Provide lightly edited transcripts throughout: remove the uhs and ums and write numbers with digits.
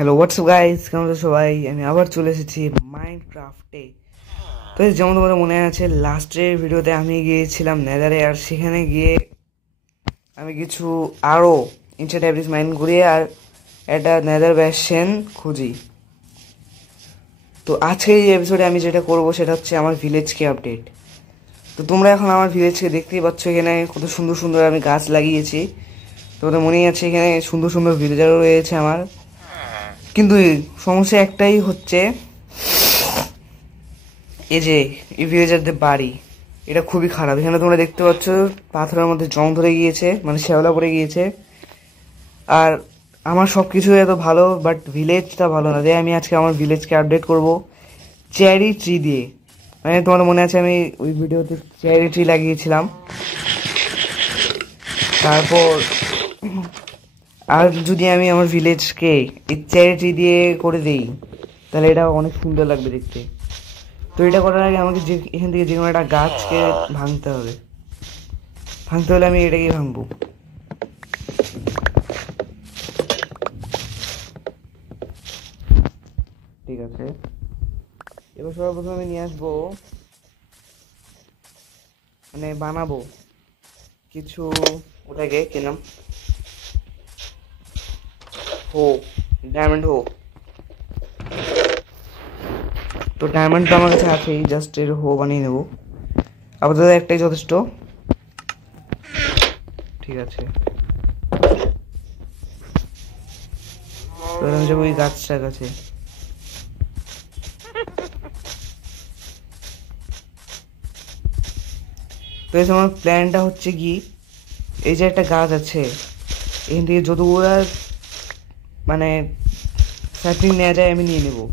Hello WhatsApp guys, কেমন আছো সবাই? আমি আবার চলে এসেছি মাইনক্রাফটে। তো যেমন তোমাদের মনে আছে, লাস্টের ভিডিওতে আমি গিয়েছিলাম নেদারে, আর সেখানে গিয়ে আমি কিছু আরও ইনস্ট্যান্ট অ্যাভারেজ মাইন করি আর একটা নেদার ব্যাসেন খুঁজি। তো আজকে এই এপিসোডে আমি যেটা করব সেটা হচ্ছে আমার ভিলেজকে আপডেট। তো তোমরা এখন আমার ভিলেজকে দেখতেই পাচ্ছ, এখানে কত সুন্দর সুন্দর আমি গাছ লাগিয়েছি। তোমাদের মনেই আছে এখানে সুন্দর সুন্দর ভিলেজারও রয়েছে আমার, কিন্তু সমস্যা একটাই হচ্ছে, এই যে এই ভিলেজারদের বাড়ি, এটা খুবই খারাপ। এখানে তোমরা দেখতে পাচ্ছ পাথরের মধ্যে জং ধরে গিয়েছে, মানে শ্যাওলা পড়ে গিয়েছে। আর আমার সব কিছু এত ভালো, বাট ভিলেজটা ভালো না। তাই আমি আজকে আমার ভিলেজকে আপডেট করব চেরি ট্রি দিয়ে। মানে তোমাদের মনে আছে আমি ওই ভিডিওতে চেরি ট্রি লাগিয়েছিলাম। তারপর আর যদি আমি আমার ভিলেজকে এই চেরি ট্রি দিয়ে করে দিই, তাহলে এটা অনেক সুন্দর লাগবে দেখতে। তো এটা করার আগে আমাকে এখান থেকে যে কোনো একটা গাছকে ভাঙতে হবে। ভাঙতে হলে আমি এটাকে ভাঙবো। ঠিক আছে, এবার সর্বপ্রথম আমি নিয়ে আসবো, মানে বানাবো কিছু, ওটাকে কি নাম, হো, ডায়মন্ড হো। তো ডায়মন্ড তো আমার কাছে আছেই, জাস্ট এর হো বানিয়ে নেবো। আপাতত একটাই যথেষ্ট। ঠিক আছে, এবার আমি যাবো ওই গাছটার কাছে। তো আমার প্ল্যানটা হচ্ছে কি, এই যে একটা গাছ আছে, এখান থেকে যতগুলো মানে স্যাপলিং নেওয়া যায় আমি নিয়ে নেবো।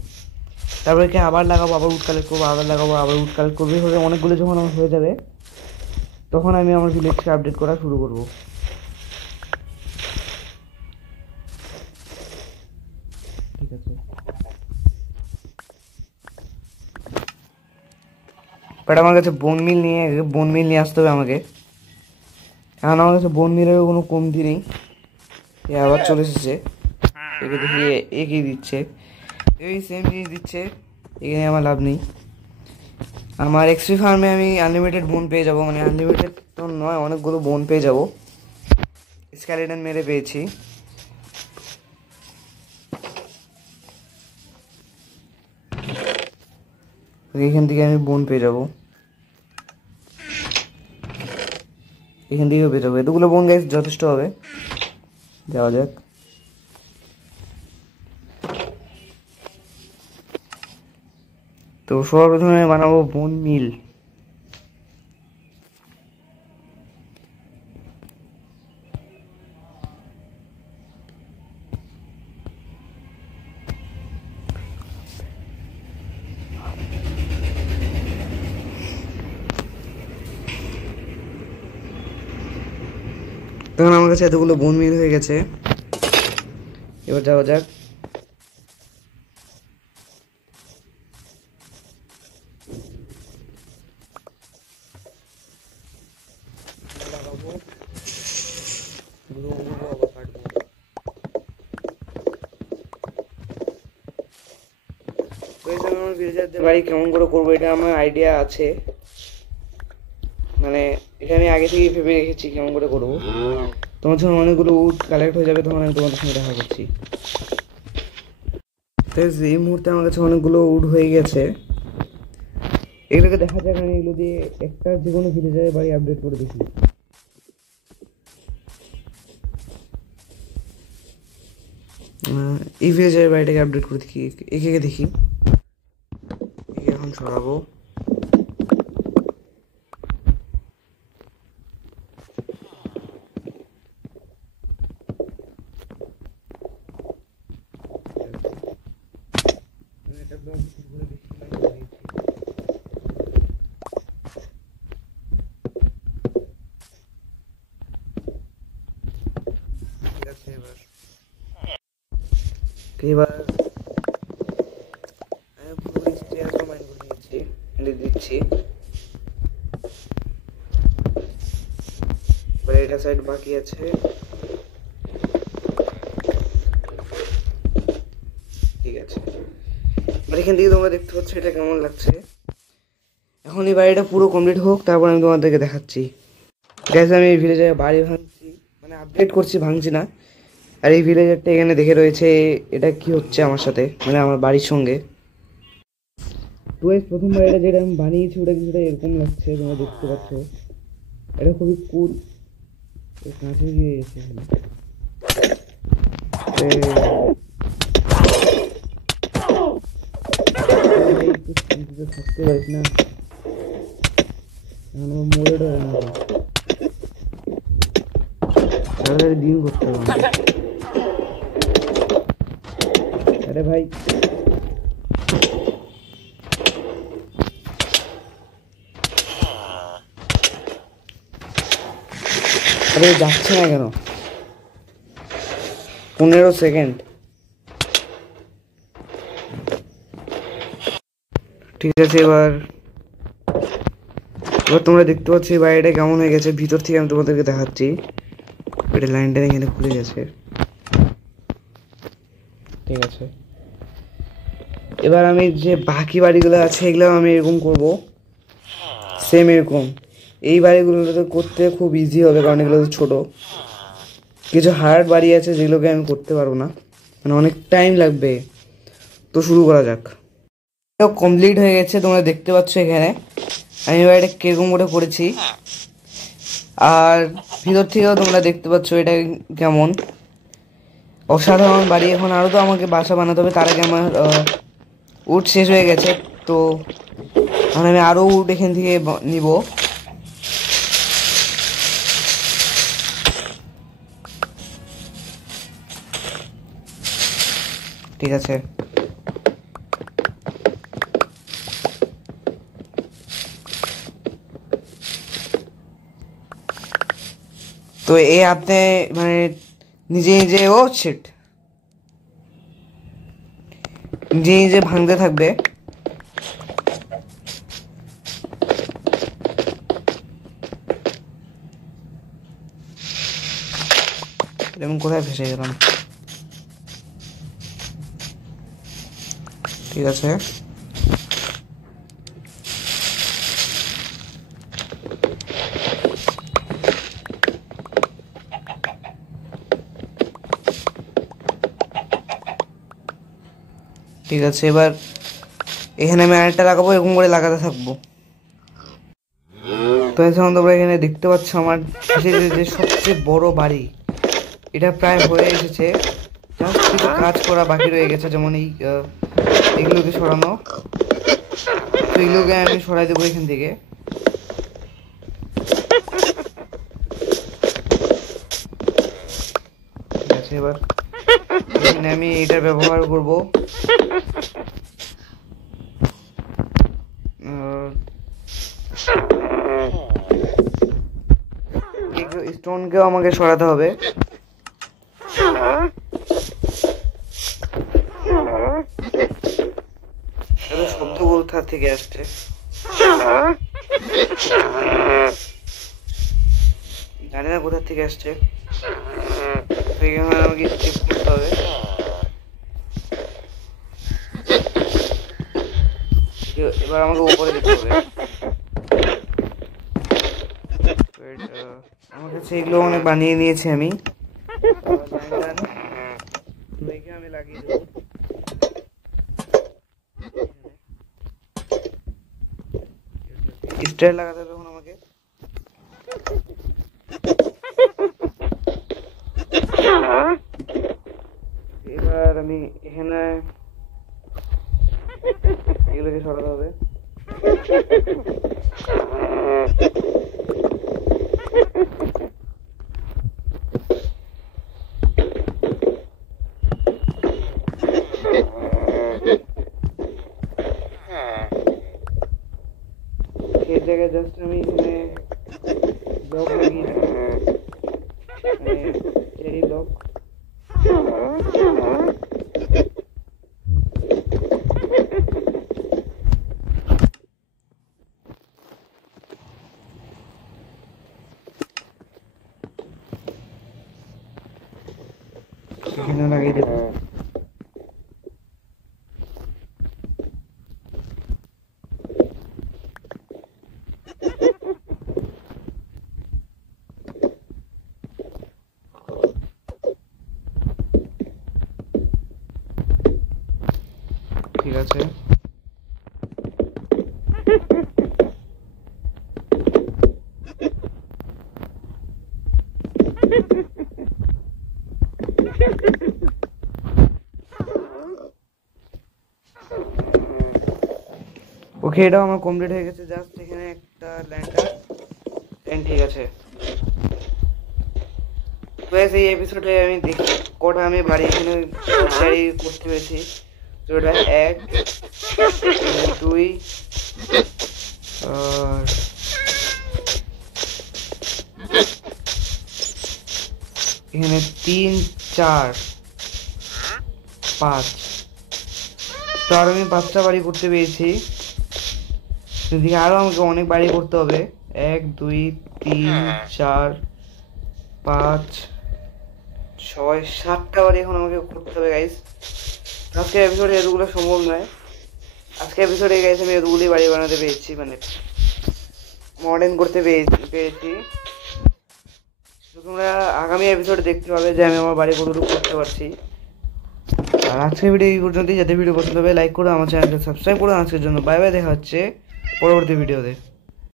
তারপরে কি আবার লাগাবো, আবার উড কালেক্ট করবো, আবার লাগাবো, আবার উড কালেক্ট করবো। এভাবে অনেকগুলো যখন আমার হয়ে যাবে, তখন আমি আমার ভিলেজকে আপডেট করা শুরু করবো। ঠিক আছে, বাট আমার কাছে বোন মিল নিয়ে আসতে হবে আমাকে, কারণ আমার কাছে বোন মিলেরও কোনো কমতি নেই। এ আবার চলে এসেছে, একে দেখি এগিয়ে দিচ্ছে, এই সেম জিনিস দিচ্ছে, এখানে আমার লাভ নেই। আমার এক্সপি ফার্মে আমি আনলিমিটেড বোন পেয়ে যাবো, মানে আনলিমিটেড তো নয়, অনেকগুলো বোন পেয়ে যাবো। স্কেলেটন মেরে পেয়েছি। এখান থেকে আমি বোন পেয়ে যাবো, এখান থেকেও পেয়ে যাবো। এতগুলো বোন গাইস যথেষ্ট হবে। যাওয়া যাক। তো সর্বপ্রথমে বানাবো বোন মিল। তখন আমার কাছে এতগুলো বোন মিল হয়ে গেছে, এবার যাওয়া যাক। বাড়ি কেমন করে করবো এটা আমার আইডিয়া আছে, মানে এটা আমি আগে থেকেই ভেবে রেখেছি কেমন করে করবো। তোমার যখন অনেকগুলো উড কালেক্ট হয়ে যাবে, তখন আমি তোমাদের সঙ্গে দেখা করছি। তো এই মুহূর্তে আমার কাছে অনেকগুলো উড হয়ে গেছে, এগুলোকে দেখা যাক। আমি এগুলো দিয়ে একটা যে কোনো ভিলেজারের বাড়ি আপডেট করে দেখি। এই ভিলেজারের বাড়িটাকে আপডেট করে দেখি, একে দেখি। একে এখন সরাবো। এবার আমি পুরো স্টেয়ার কমান্ড করে দিয়েছি, দিচ্ছি। এবার এটা সাইড বাকি আছে। ঠিক আছে, এবার এখান থেকে তোমরা দেখতে পাচ্ছ এটা কেমন লাগছে। এখন এই বাড়িটা পুরো কমপ্লিট হোক, তারপর আমি তোমাদেরকে দেখাচ্ছি। গ্যাস আমি এই ভিলেজে বাড়ি ভাঙছি, মানে আপডেট করছি, ভাঙছি না। আর এই ভিলেজারটা এখানে দেখে রয়েছে, এটা কি হচ্ছে আমার সাথে, মানে আমার বাড়ির সঙ্গে। তো এই প্রথম বাড়িটা যেটা আমি বানিয়েছি ওটা কিছুটা এরকম লাগছে, তোমরা দেখতে পাচ্ছ। এটা খুবই কুল, কাছে গিয়ে গেছে এখানে। থাকতে পারিস না, মরে তাড়াতাড়ি দিন করতে হবে। আরে ভাই, আরে যাচ্ছে না কেন? 15 সেকেন্ড। ঠিক আছে, এবার তোমরা দেখতে পাচ্ছ এই বাড়িটা কেমন হয়ে গেছে। ভিতর থেকে আমি তোমাদেরকে দেখাচ্ছি। এটা লাইনটা এখানে খুলে গেছে। ঠিক আছে, এবার আমি যে বাকি বাড়িগুলো আছে এগুলো আমি এরকম করব, সেম এরকম। এই বাড়িগুলোতে করতে খুব ইজি হবে, কারণ এগুলো তো ছোটো। কিছু হার্ড বাড়ি আছে যেগুলোকে আমি করতে পারবো না, মানে অনেক টাইম লাগবে। তো শুরু করা যাক। কমপ্লিট হয়ে গেছে, তোমরা দেখতে পাচ্ছ এখানে আমি বাড়িটা কিরকম করে করেছি। আর ভিতর থেকেও তোমরা দেখতে পাচ্ছ এটা কেমন অসাধারণ বাড়ি। এখন আরও তো আমাকে বাসা বানাতে হবে, তার আগে আমার উড শেষ হয়ে গেছে। তো এখন আমি আরও উড এখান থেকে নিব। ঠিক আছে, তো এই আপনি মানে নিজে নিজে শিট নিজে নিজে ভাঙতে থাকবে। আমি কোথায় ফেসে গেলাম? ঠিক আছে, ঠিক আছে, এবার এখানে আমি আরেকটা লাগাবো, এরকম করে লাগাতে থাকবো। তো এখন তোমরা এখানে দেখতে পাচ্ছ আমার যে সবচেয়ে বড় বাড়ি, এটা প্রায় হয়ে এসেছে। জাস্ট কিছু কাজ করা বাকি রয়ে গেছে, যেমন এইগুলোকে সরানো। তো এইগুলোকে আমি সরাই দেবো এখান থেকে। ঠিক আছে, এবার এখানে আমি এটার ব্যবহার করব। স্টোনকেও আমাকে সরাতে হবে। শব্দ কোথা থেকে আসছে? জানি না কোথা থেকে আসছে। আমাকে স্কিপ করতে হবে। এবার আমাকে উপরে যেতে হবে। আমার কাছে এগুলো অনেক বানিয়ে নিয়েছি আমি। আমি লাগিয়ে দেবো। স্টাইল লাগাতে হবে এখন আমাকে। এবার আমি এখানে এগুলোকে সরাতে হবে। এই জায়গায় জাস্ট আমি এখানে ব্লক লাগিয়ে চেরি ব্লক। এখানে লাগিয়ে দেবো। ঠিক আছে। ওকে, এটাও আমার কমপ্লিট হয়ে গেছে। জাস্ট এখানে একটা ল্যান্ডার ঠিক আছে। তো এই এপিসোডে আমি দেখি কটা আমি বাড়ি এখানে তৈরি করতে পেরেছি। তো এটা 1 2 আর এখানে 3 4 5। তো আর আমি 5টা বাড়ি করতে পেরেছি। এদিকে আরো আমাকে অনেক বাড়ি করতে হবে। 1 2 3 4 5 6 7টা বাড়ি এখন আমাকে করতে হবে গাইস। আজকে এপিসোডে এতগুলো সম্ভব নয়। আজকে এপিসোডে গাইস আমি এতগুলি বাড়ি বানাতে পেরেছি, মানে মডার্ন করতে পেরেছি। তো তোমরা আগামী এপিসোডে দেখতে পাবে যে আমি আমার বাড়ি কতটুকু করতে পারছি। আর আজকের ভিডিও এই পর্যন্তই। যাদের ভিডিও পছন্দ হবে লাইক করো, আমার চ্যানেলকে সাবস্ক্রাইব করো। আজকের জন্য বাই বাই, দেখা হচ্ছে পরবর্তী ভিডিওতে।